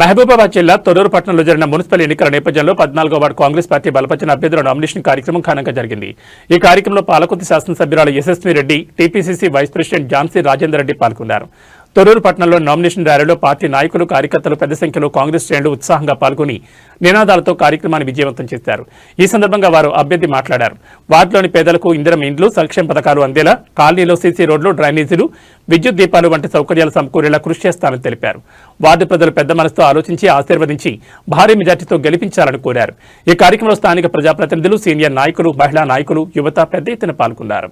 మహబూబాబాద్ జిల్లా తొర్రూరు పట్టణంలో జరిగిన మున్సిపల్ ఎన్నికల నేపథ్యంలో 14వ వార్డు కాంగ్రెస్ పార్టీ బలపరిచిన అభ్యర్థుల నామినేషన్ కార్యక్రమం ఘనంగా జరిగింది. ఈ కార్యక్రమంలో పాలకుర్తి శాసనసభ్యురాలు Yashasvi Reddy, TPCC vice president Jhansi Rajender Reddy పాల్గొన్నారు. తొర్రూరు పట్టణంలో నామినేషన్ ర్యాలీలో పార్టీ నాయకులు, కార్యకర్తలు పెద్ద సంఖ్యలో కాంగ్రెస్ శ్రేణులు ఉత్సాహంగా పాల్గొని నినాదాలతో కార్యక్రమాన్ని విజయవంతం చేశారు. ఈ సందర్భంగా వారు అభ్యర్థి మాట్లాడారు. వార్డులోని పేదలకు ఇందిరమ్మ ఇండ్లు, సంక్షేమ పథకాలు అందేలా, కాలనీలో సీసీ రోడ్లు, డ్రైనేజీలు, విద్యుత్ దీపాలు వంటి సౌకర్యాలు సమకూరేలా కృషి చేస్తారని తెలిపారు. వార్డు ప్రజలు పెద్ద మనసుతో ఆలోచించి ఆశీర్వదించి భారీ మెజార్టీతో గెలిపించాలని కోరారు. ఈ కార్యక్రమంలో స్థానిక ప్రజాప్రతినిధులు, సీనియర్ నాయకులు, మహిళా నాయకులు, యువత పెద్ద ఎత్తున పాల్గొన్నారు.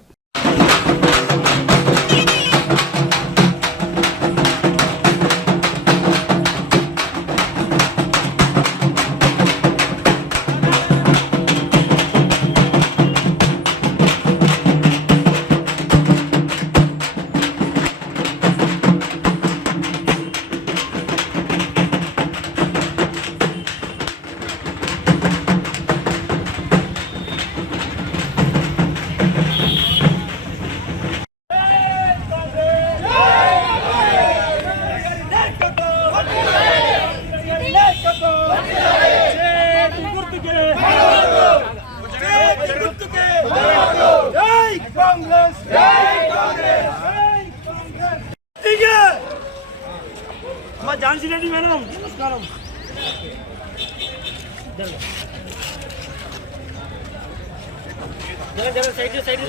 ఝాన్సీ రెడ్డి మేడం నమస్కారం. Side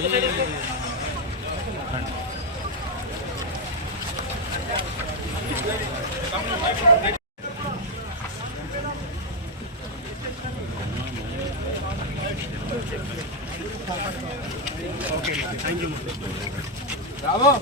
okay thank you. రావో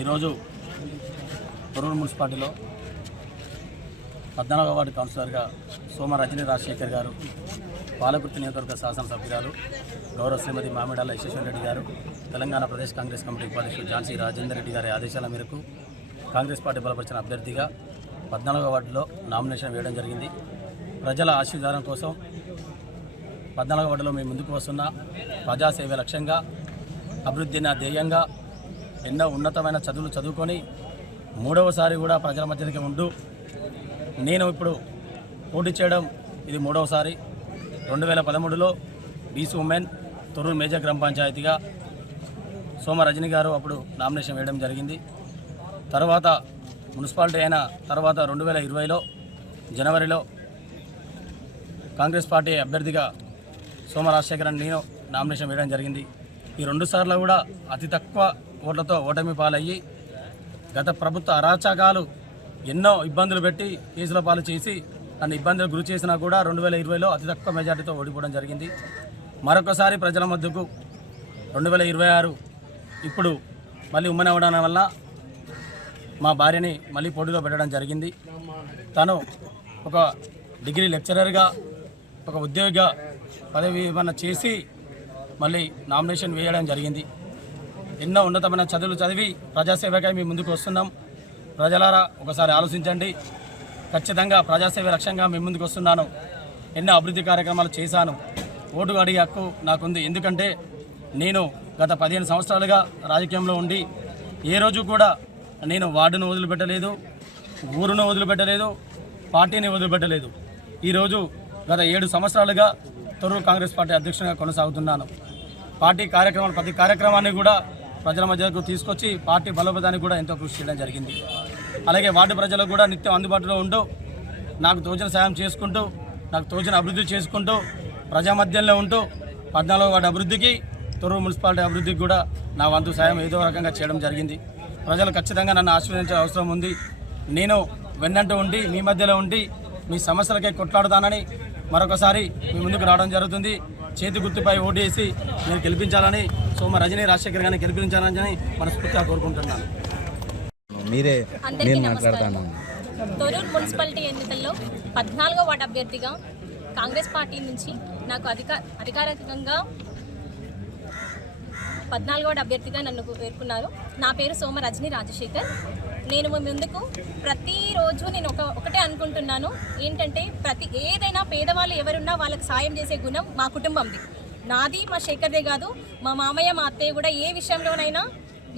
ఈరోజు తొర్రూరు మున్సిపాలిటీలో 14వ వార్డు కౌన్సిలర్గా సోమ రజనీ రాజశేఖర్ గారు, పాలకుర్తి నియోజకవర్గ శాసనసభ్యురాలు గౌరవ శ్రీమతి మామిడాల యశస్వి రెడ్డి గారు, తెలంగాణ ప్రదేశ్ కాంగ్రెస్ కమిటీ ఉపాధ్యక్షుడు ఝాన్సీ రాజేందర్ రెడ్డి గారి ఆదేశాల మేరకు కాంగ్రెస్ పార్టీ బలపరిచిన అభ్యర్థిగా 14వ వార్డులో నామినేషన్ వేయడం జరిగింది. ప్రజల ఆశీర్వాదం కోసం 14వ వార్డులో మేము ముందుకు వస్తున్న ప్రజాసేవ లక్ష్యంగా, అభివృద్ధి నా ధ్యేయంగా ఎన్నో ఉన్నతమైన చదువులు చదువుకొని 3వసారి కూడా ప్రజల మధ్యకి ఉంటూ నేను ఇప్పుడు పోటీ చేయడం ఇది 3వసారి. 2013లో బీసీ ఉమెన్ తొర్రూరు మేజర్ గ్రామ పంచాయతీగా సోమ రజనీ గారు అప్పుడు నామినేషన్ వేయడం జరిగింది. తర్వాత మున్సిపాలిటీ అయిన తర్వాత 2020లో జనవరిలో కాంగ్రెస్ పార్టీ అభ్యర్థిగా సోమ రాజశేఖర్ నేను నామినేషన్ వేయడం జరిగింది. ఈ 2 సార్లు కూడా అతి తక్కువ ఓట్లతో ఓటమి పాలయ్యి గత ప్రభుత్వ అరాచకాలు ఎన్నో ఇబ్బందులు పెట్టి కేసుల పాలు చేసి నన్ను ఇబ్బందులు గురి చేసినా కూడా 2020లో అతి తక్కువ మెజార్టీతో ఓడిపోవడం జరిగింది. మరొకసారి ప్రజల మధ్యకు 2026 ఇప్పుడు మళ్ళీ ఉమ్మని అవ్వడం వల్ల మా భార్యని మళ్ళీ పోటీలో పెట్టడం జరిగింది. తను ఒక డిగ్రీ లెక్చరర్గా, ఒక ఉద్యోగిగా పదవి విరమణ చేసి మళ్ళీ నామినేషన్ వేయడం జరిగింది. ఎన్నో ఉన్నతమైన చదువులు చదివి ప్రజాసేవకై మేము ముందుకు వస్తున్నాం. ప్రజలారా ఒకసారి ఆలోచించండి. ఖచ్చితంగా ప్రజాసేవ లక్ష్యంగా మేము ముందుకు వస్తున్నాను. ఎన్నో అభివృద్ధి కార్యక్రమాలు చేశాను. ఓటు అడిగే హక్కు నాకుంది. ఎందుకంటే నేను గత 15 సంవత్సరాలుగా రాజకీయంలో ఉండి ఏ రోజు కూడా నేను వార్డును వదిలిపెట్టలేదు, ఊరును వదిలిపెట్టలేదు, పార్టీని వదిలిపెట్టలేదు. ఈరోజు గత 7 సంవత్సరాలుగా తొర్రూరు కాంగ్రెస్ పార్టీ అధ్యక్షునిగా కొనసాగుతున్నాను. పార్టీ కార్యక్రమాలు ప్రతి కార్యక్రమాన్ని కూడా ప్రజల మధ్యకు తీసుకొచ్చి పార్టీ బలోపేతానికి కూడా ఎంతో కృషి చేయడం జరిగింది. అలాగే వార్డు ప్రజలకు కూడా నిత్యం అందుబాటులో ఉంటూ నాకు తోచిన సాయం చేసుకుంటూ, నాకు తోచిన అభివృద్ధి చేసుకుంటూ, ప్రజా మధ్యంలో ఉంటూ 14వ వార్డు అభివృద్ధికి, తొర్రూరు మున్సిపాలిటీ అభివృద్ధికి కూడా నా వంతు సాయం ఏదో రకంగా చేయడం జరిగింది. ప్రజలు ఖచ్చితంగా నన్ను ఆశీర్వదించే అవసరం ఉంది. నేను వెన్నంటూ ఉండి మీ మధ్యలో ఉండి మీ సమస్యలకే కొట్లాడుతానని మరొకసారి మీ ముందుకు రావడం జరుగుతుంది. చేతి గుర్తుపై ఓటేసి నేను గెలిపించాలని, సోమ రజనీ రాజశేఖర్ గారిని గెలిపించాలని మనస్ఫూర్తిగా కోరుకుంటున్నాను. అందరికీ నమస్కారం. తొర్రూరు మున్సిపాలిటీ ఎన్నికల్లో 14వ వార్డు అభ్యర్థిగా కాంగ్రెస్ పార్టీ నుంచి నాకు అధికారికంగా 14వ వార్డు అభ్యర్థిగా నన్ను పేర్కొన్నారు. నా పేరు సోమ రజని రాజశేఖర్. నేను మీ ముందుకు ప్రతిరోజు నేను ఒకటే అనుకుంటున్నాను, ఏంటంటే ఏదైనా పేదవాళ్ళు ఎవరున్నా వాళ్ళకి సాయం చేసే గుణం మా కుటుంబంది. నాది మా శేఖర్దే కాదు, మా మామయ్య మా అత్తయ్య కూడా ఏ విషయంలోనైనా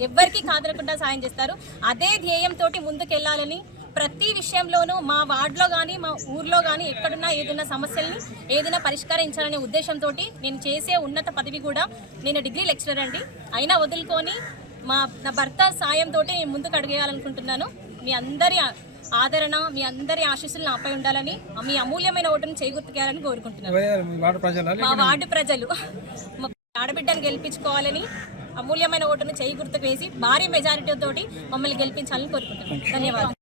ఎవ్వరికీ కాదనకుండా సాయం చేస్తారు. అదే ధ్యేయంతో ముందుకెళ్ళాలని ప్రతి విషయంలోనూ మా వార్డులో కానీ మా ఊర్లో కానీ ఎక్కడున్నా ఏదైనా సమస్యల్ని ఏదైనా పరిష్కరించాలనే ఉద్దేశంతో నేను చేసే ఉన్నత పదవి కూడా నేను డిగ్రీ లెక్చరర్ అండి. అయినా వదులుకొని నా భర్త సాయంతో నేను ముందుకు అడిగేయాలనుకుంటున్నాను. మీ అందరి ఆదరణ, మీ అందరి ఆశీస్సులు నాపై ఉండాలని, మీ అమూల్యమైన ఓటును చేకూర్చుకోవాలని కోరుకుంటున్నాను. మా వార్డు ప్రజలు మా ఆడబిడ్డను గెలిపించుకోవాలని, అమూల్యమైన ఓటును చేయి గుర్తుకు వేసి భారీ మెజారిటీ తోటి మమ్మల్ని గెలిపించాలని కోరుకుంటున్నాను. ధన్యవాదాలు.